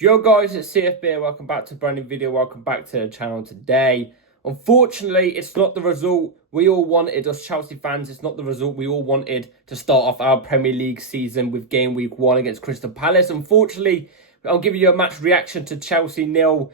Yo guys, it's CFB. Welcome back to a brand new video. Welcome back to the channel today. Unfortunately, it's not the result we all wanted, us Chelsea fans. It's not the result we all wanted to start off our Premier League season with game week 1 against Crystal Palace. Unfortunately, I'll give you a match reaction to Chelsea 0,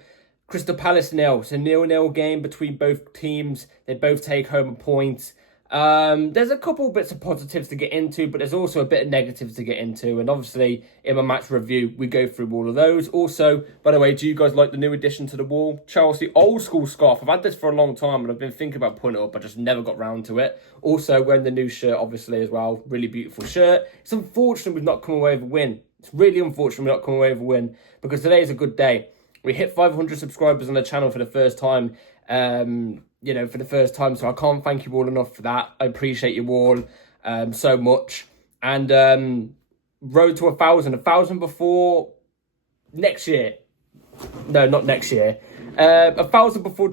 Crystal Palace 0. It's a 0-0 game between both teams. They both take home a point. There's a couple bits of positives to get into, but there's also a bit of negatives to get into. And obviously, in my match review, we go through all of those. Also, by the way, do you guys like the new addition to the wall? Chelsea old school scarf. I've had this for a long time and I've been thinking about putting it up. I just never got round to it. Also, wearing the new shirt, obviously, as well. Really beautiful shirt. It's unfortunate we've not come away with a win. It's really unfortunate we've not come away with a win because today is a good day. We hit 500 subscribers on the channel for the first time. For the first time, so I can't thank you all enough for that. I appreciate you all so much. And road to 1,000 before next year. No, not next year. 1,000 before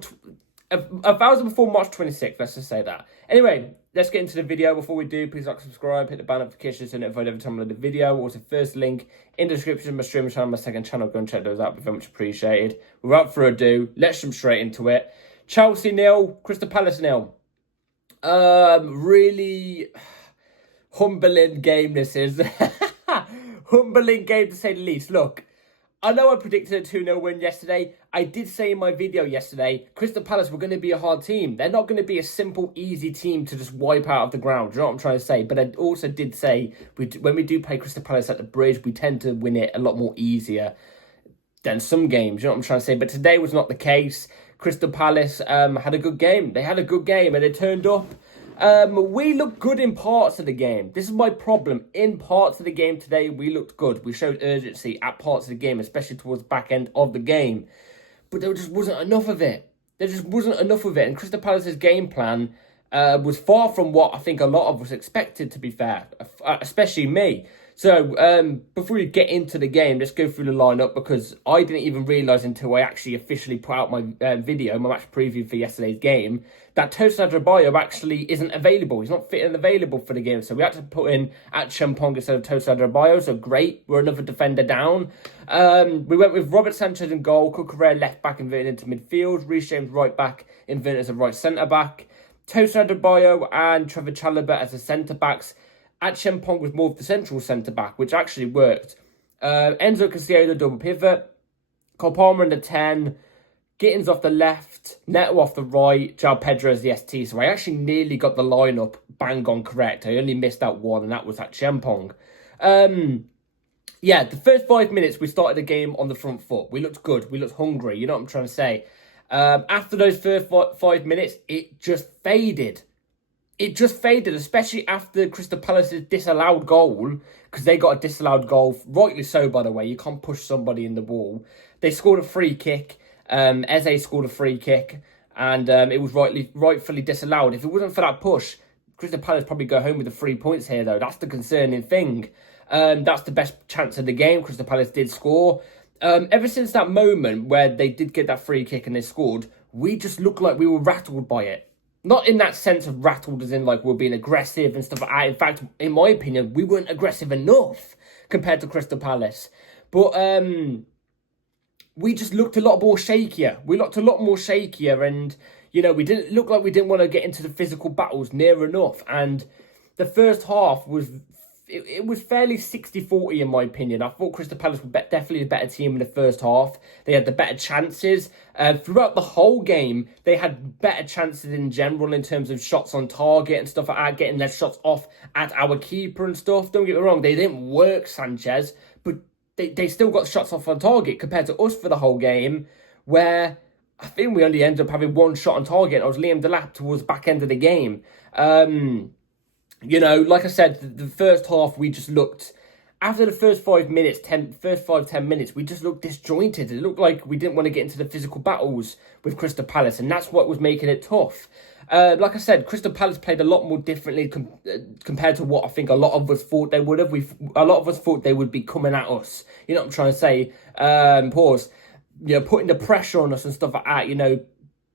1,000 before March 26th. Let's just say that. Anyway, let's get into the video. Before we do, please like, subscribe, hit the bell notification so notified every time I load a video. Also, first link in the description, my streaming channel, my second channel. Go and check those out. Be very much appreciated. Without further ado, let's jump straight into it. Chelsea 0, Crystal Palace 0. Really humbling game this is. Humbling game to say the least. Look, I know I predicted a 2-0 win yesterday. I did say in my video yesterday, Crystal Palace were going to be a hard team. They're not going to be a simple, easy team to just wipe out of the ground. Do you know what I'm trying to say? But I also did say, when we do play Crystal Palace at the Bridge, we tend to win it a lot more easier than some games. You know what I'm trying to say? But today was not the case. Crystal Palace had a good game. They had a good game and they turned up. We looked good in parts of the game. This is my problem. In parts of the game today, we looked good. We showed urgency at parts of the game, especially towards the back end of the game. But there just wasn't enough of it. There just wasn't enough of it. And Crystal Palace's game plan was far from what I think a lot of us expected, to be fair, especially me. So, before we get into the game, let's go through the lineup because I didn't even realise until I actually officially put out my video, my match preview for yesterday's game, that Tosin Adarabioyo actually isn't available. He's not fit and available for the game. So we had to put in Acheampong instead of Tosin Adarabioyo. So great, we're another defender down. We went with Robert Sanchez in goal, Cucurella left back inverted into midfield, Reece James right back inverted as a right centre back, Tosin Adarabioyo and Trevor Chalobah as the centre backs. Acheampong was more of the central centre-back, which actually worked. Enzo Caicedo double pivot. Cole Palmer in the 10. Gittins off the left. Neto off the right. João Pedro as the ST. So I actually nearly got the lineup bang on correct. I only missed out one, and that was Acheampong. The first 5 minutes, we started the game on the front foot. We looked good. We looked hungry. You know what I'm trying to say? After those first 5 minutes, it just faded. It just faded, especially after Crystal Palace's disallowed goal, because they got a disallowed goal, rightly so, by the way. You can't push somebody in the wall. They scored a free kick. Eze scored a free kick, and it was rightfully disallowed. If it wasn't for that push, Crystal Palace probably go home with the 3 points here, though. That's the concerning thing. That's the best chance of the game. Crystal Palace did score. Ever since that moment where they did get that free kick and they scored, we just looked like we were rattled by it. Not in that sense of rattled as in like we're being aggressive and stuff like that. In fact, in my opinion, we weren't aggressive enough compared to Crystal Palace. But we just looked a lot more shakier. We looked a lot more shakier and, we didn't look like we didn't want to get into the physical battles near enough. And the first half was... It was fairly 60-40 in my opinion. I thought Crystal Palace were definitely the better team in the first half. They had the better chances. Throughout the whole game, they had better chances in general in terms of shots on target and stuff like that, getting their shots off at our keeper and stuff. Don't get me wrong, they didn't work Sanchez, but they still got shots off on target compared to us for the whole game, where I think we only ended up having one shot on target. It was Liam Delap towards the back end of the game. Like I said, the first half, we just looked... After the first 5 minutes, 10 minutes, we just looked disjointed. It looked like we didn't want to get into the physical battles with Crystal Palace, and that's what was making it tough. Like I said, Crystal Palace played a lot more differently compared to what I think a lot of us thought they would have. A lot of us thought they would be coming at us. You know what I'm trying to say? Putting the pressure on us and stuff like that,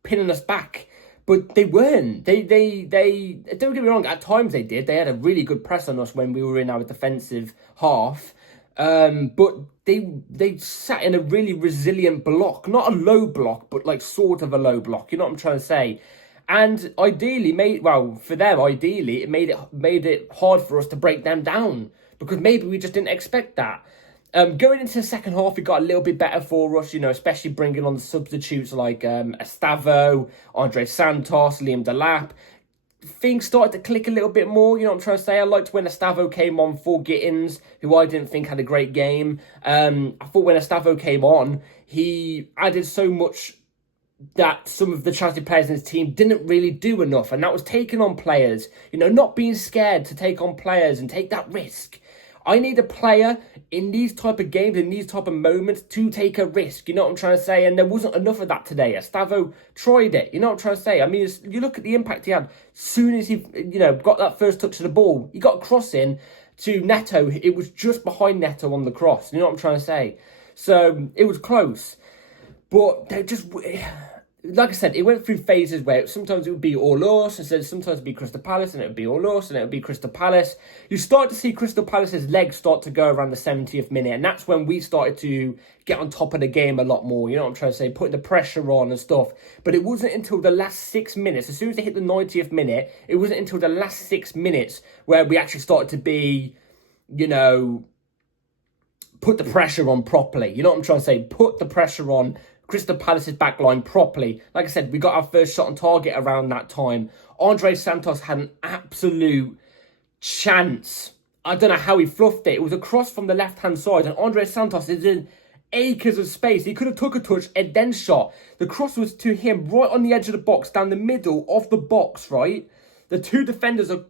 pinning us back. But they weren't. They don't get me wrong, at times they did. They had a really good press on us when we were in our defensive half. But they sat in a really resilient block, not a low block, but like sort of a low block. You know what I'm trying to say? And ideally, it made it hard for us to break them down because maybe we just didn't expect that. Going into the second half, it got a little bit better for us, especially bringing on the substitutes like Estavo, Andre Santos, Liam Delap. Things started to click a little bit more, you know what I'm trying to say? I liked when Estavo came on for Gittins, who I didn't think had a great game. I thought when Estavo came on, he added so much that some of the Chelsea players in his team didn't really do enough, and that was taking on players, not being scared to take on players and take that risk. I need a player in these type of games, in these type of moments, to take a risk. You know what I'm trying to say? And there wasn't enough of that today. Estavo tried it. You know what I'm trying to say? I mean, you look at the impact he had. As soon as he, got that first touch of the ball, he got a cross in to Neto. It was just behind Neto on the cross. You know what I'm trying to say? So it was close. But they just, like I said, it went through phases where sometimes it would be all us, and sometimes it would be Crystal Palace, and it would be all us, and it would be Crystal Palace. You start to see Crystal Palace's legs start to go around the 70th minute, and that's when we started to get on top of the game a lot more, you know what I'm trying to say, putting the pressure on and stuff. But it wasn't until the last 6 minutes, as soon as they hit the 90th minute, it wasn't until the last 6 minutes where we actually started to be, put the pressure on properly. You know what I'm trying to say? Put the pressure on Crystal Palace's backline properly. Like I said, we got our first shot on target around that time. Andre Santos had an absolute chance. I don't know how he fluffed it. It was a cross from the left-hand side, and Andre Santos is in acres of space. He could have took a touch and then shot. The cross was to him right on the edge of the box, down the middle of the box, right? The two defenders are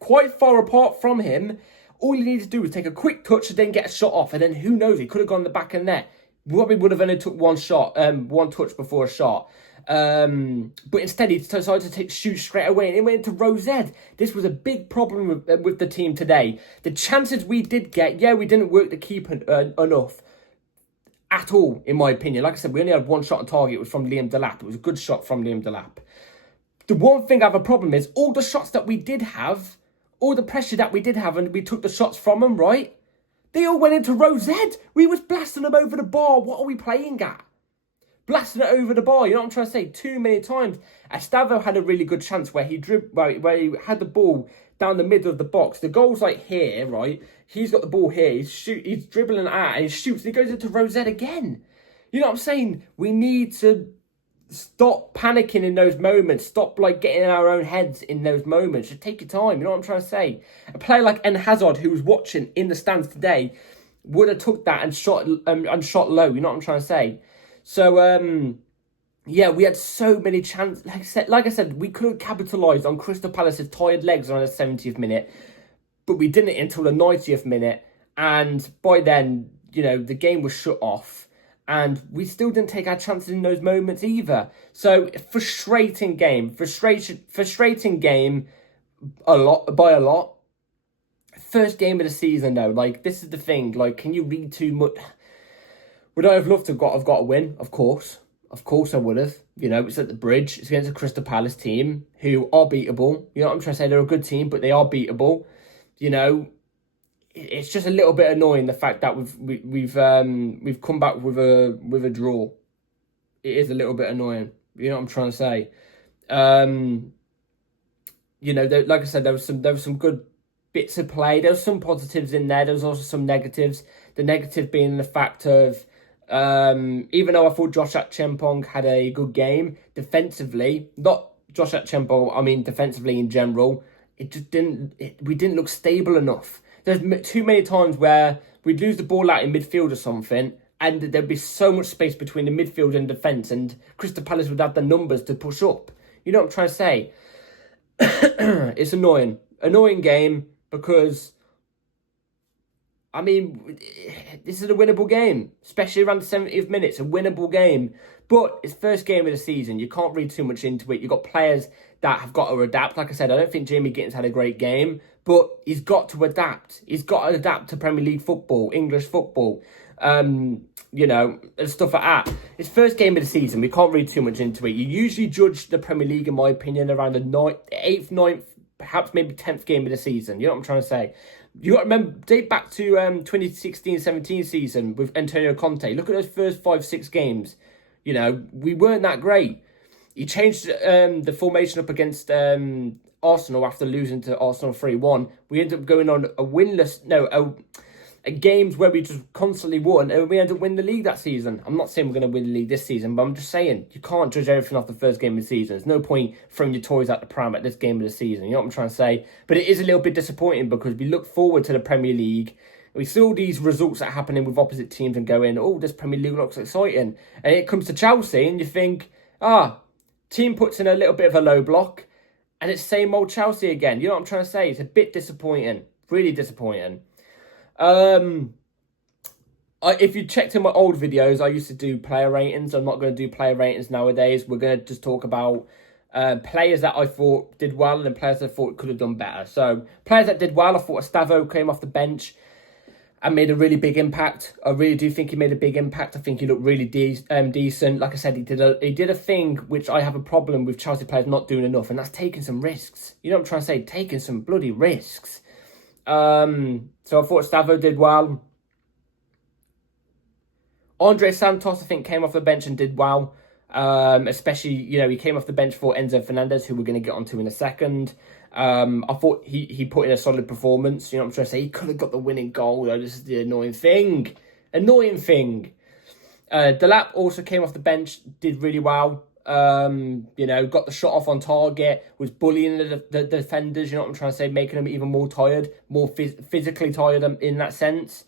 quite far apart from him. All he needed to do was take a quick touch and then get a shot off, and then who knows, he could have gone the back of the net. Probably would have only took one touch before a shot. But instead he decided to shoot straight away, and it went into Rosette. This was a big problem with the team today. The chances we did get, we didn't work the keeper enough at all, in my opinion. Like I said, we only had one shot on target. It was from Liam Delap. It was a good shot from Liam Delap. The one thing I have a problem is all the shots that we did have, all the pressure that we did have, and we took the shots from them, right? They all went into Rosette. We was blasting them over the bar. What are we playing at? Blasting it over the bar. You know what I'm trying to say? Too many times. Estavo had a really good chance where he had the ball down the middle of the box. The goal's like here, right? He's got the ball here. He's dribbling out and he shoots. And he goes into Rosette again. You know what I'm saying? We need to stop panicking in those moments. Stop getting in our own heads in those moments. Just take your time. You know what I'm trying to say? A player like Eden Hazard, who was watching in the stands today, would have took that and shot low. You know what I'm trying to say? So we had so many chances. Like I said, we could have capitalised on Crystal Palace's tired legs around the 70th minute, but we didn't until the 90th minute. And by then, the game was shut off. And we still didn't take our chances in those moments either. So, frustrating game by a lot. First game of the season, though. This is the thing. Can you read too much? Would I have loved to have got a win? Of course. Of course I would have. It's at the Bridge. It's against a Crystal Palace team who are beatable. You know what I'm trying to say? They're a good team, but they are beatable. It's just a little bit annoying, the fact that we've come back with a draw. It is a little bit annoying. You know what I'm trying to say? Like I said, there was some good bits of play. There was some positives in there. There was also some negatives. The negative being the fact of even though I thought Josh Achampong had a good game defensively, not Josh Achampong, I mean defensively in general, we didn't look stable enough. There's too many times where we'd lose the ball out in midfield or something, and there'd be so much space between the midfield and defence, and Crystal Palace would have the numbers to push up. You know what I'm trying to say? It's annoying. Annoying game because, this is a winnable game, especially around the 70th minute. It's a winnable game, but it's first game of the season. You can't read too much into it. You've got players that have got to adapt. Like I said, I don't think Jamie Gittins had a great game, but he's got to adapt. He's got to adapt to Premier League football, English football, and stuff like that. It's first game of the season. We can't read too much into it. You usually judge the Premier League, in my opinion, around the 8th, 9th, perhaps maybe 10th game of the season. You know what I'm trying to say? You got to remember, date back to 2016-17 season with Antonio Conte. Look at those first 5-6 games. You know, we weren't that great. He changed the formation up against Arsenal after losing to Arsenal 3-1. We ended up going on a games where we just constantly won, and we ended up winning the league that season. I'm not saying we're going to win the league this season, but I'm just saying you can't judge everything off the first game of the season. There's no point throwing your toys out the pram at this game of the season. You know what I'm trying to say? But it is a little bit disappointing because we look forward to the Premier League. We see all these results that are happening with opposite teams and going, oh, this Premier League looks exciting. And it comes to Chelsea and you think, team puts in a little bit of a low block and it's same old Chelsea again. You know what I'm trying to say? It's a bit disappointing. Really disappointing. If you checked in my old videos, I used to do player ratings. I'm not going to do player ratings nowadays. We're going to just talk about players that I thought did well and players that I thought could have done better. So, players that did well, I thought Gustavo came off the bench and made a really big impact. I really do think he made a big impact. I think he looked really decent. Like I said, he did a thing which I have a problem with Chelsea players not doing enough, and that's taking some risks. You know what I'm trying to say? Taking some bloody risks. So I thought Gustavo did well. Andre Santos, I think, came off the bench and did well. Especially, you know, he came off the bench for Enzo Fernandez, who we're going to get onto in a second. I thought he put in a solid performance. You know what I'm trying to say? He could have got the winning goal, though. This is the annoying thing. Delap also came off the bench, did really well. You know, got the shot off on target, was bullying the defenders, you know what I'm trying to say, making them even more tired, more physically tired in that sense.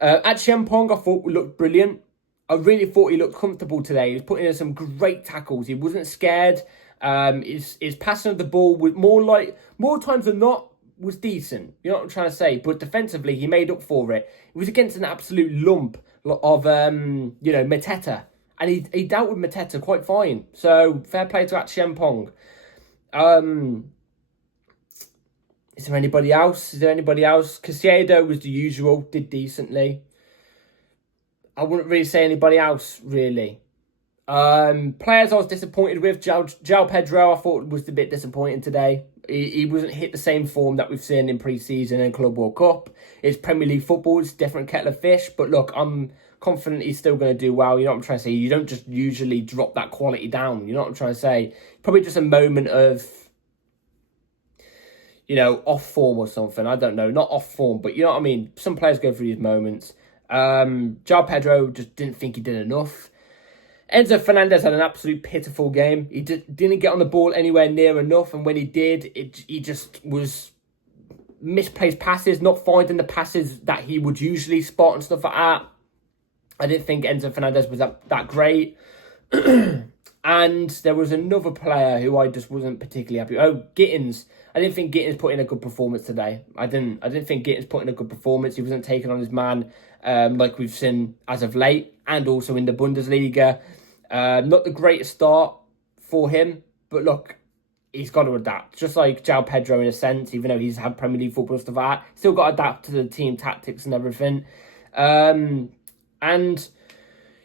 Achiampong, I thought looked brilliant. I really thought he looked comfortable today. He was putting in some great tackles. He wasn't scared. His passing of the ball was more times than not was decent. You know what I'm trying to say? But defensively, he made up for it. It was against an absolute lump of Mateta. And he dealt with Mateta quite fine. So, fair play to Achiampong. Is there anybody else? Caicedo was the usual, did decently. I wouldn't really say anybody else, really. Players I was disappointed with, João Pedro, I thought was a bit disappointing today. He wasn't hit the same form that we've seen in pre-season and Club World Cup. It's Premier League football, it's a different kettle of fish. But look, I'm confident he's still going to do well. You know what I'm trying to say? You don't just usually drop that quality down. You know what I'm trying to say? Probably just a moment of, you know, off form or something. I don't know. Not off form, but you know what I mean? Some players go through these moments. João Pedro just didn't think he did enough. Enzo Fernandez had an absolute pitiful game. He didn't get on the ball anywhere near enough. And when he did, he just was misplaced passes, not finding the passes that he would usually spot and stuff like that. I didn't think Enzo Fernandez was that great. And there was another player who I just wasn't particularly happy with. Oh, Gittins. I didn't think Gittins put in a good performance today. I didn't think Gittins put in a good performance. He wasn't taking on his man like we've seen as of late, and also in the Bundesliga. Not the greatest start for him, but look, he's got to adapt. Just like João Pedro in a sense, even though he's had Premier League football stuff like that, still got to adapt to the team tactics and everything. And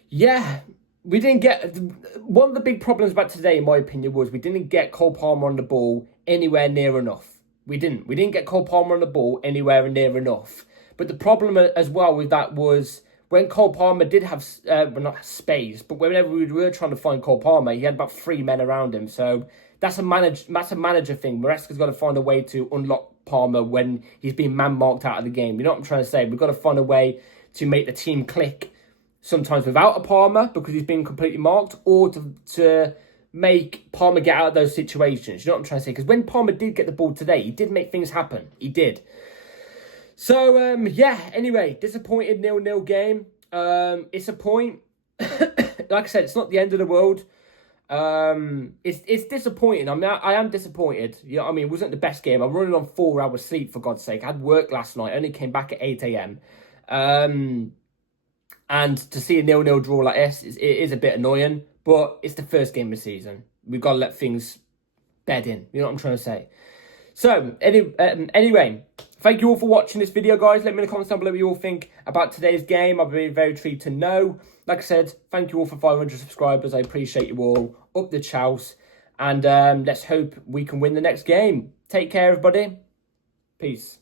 yeah, we didn't get... One of the big problems about today, in my opinion, was we didn't get Cole Palmer on the ball anywhere near enough. We didn't get Cole Palmer on the ball anywhere near enough. But the problem as well with that was when Cole Palmer did have, not space, but whenever we were trying to find Cole Palmer, he had about 3 men around him. So that's a manager thing. Maresca's got to find a way to unlock Palmer when he's being man-marked out of the game. You know what I'm trying to say? We've got to find a way to make the team click, sometimes without a Palmer because he's been completely marked, or to make Palmer get out of those situations. You know what I'm trying to say? Because when Palmer did get the ball today, he did make things happen. He did. So, yeah, anyway, disappointed 0-0 game. It's a point. Like I said, it's not the end of the world. It's disappointing. I mean, I am disappointed. You know what I mean? It wasn't the best game. I'm running on 4 hours sleep, for God's sake. I had work last night. I only came back at 8 a.m. And to see a 0-0 draw like this, it is a bit annoying. But it's the first game of the season. We've got to let things bed in. You know what I'm trying to say? So, anyway, thank you all for watching this video, guys. Let me in the comments down below what you all think about today's game. I'll be very intrigued to know. Like I said, thank you all for 500 subscribers. I appreciate you all. Up the chouse. And let's hope we can win the next game. Take care, everybody. Peace.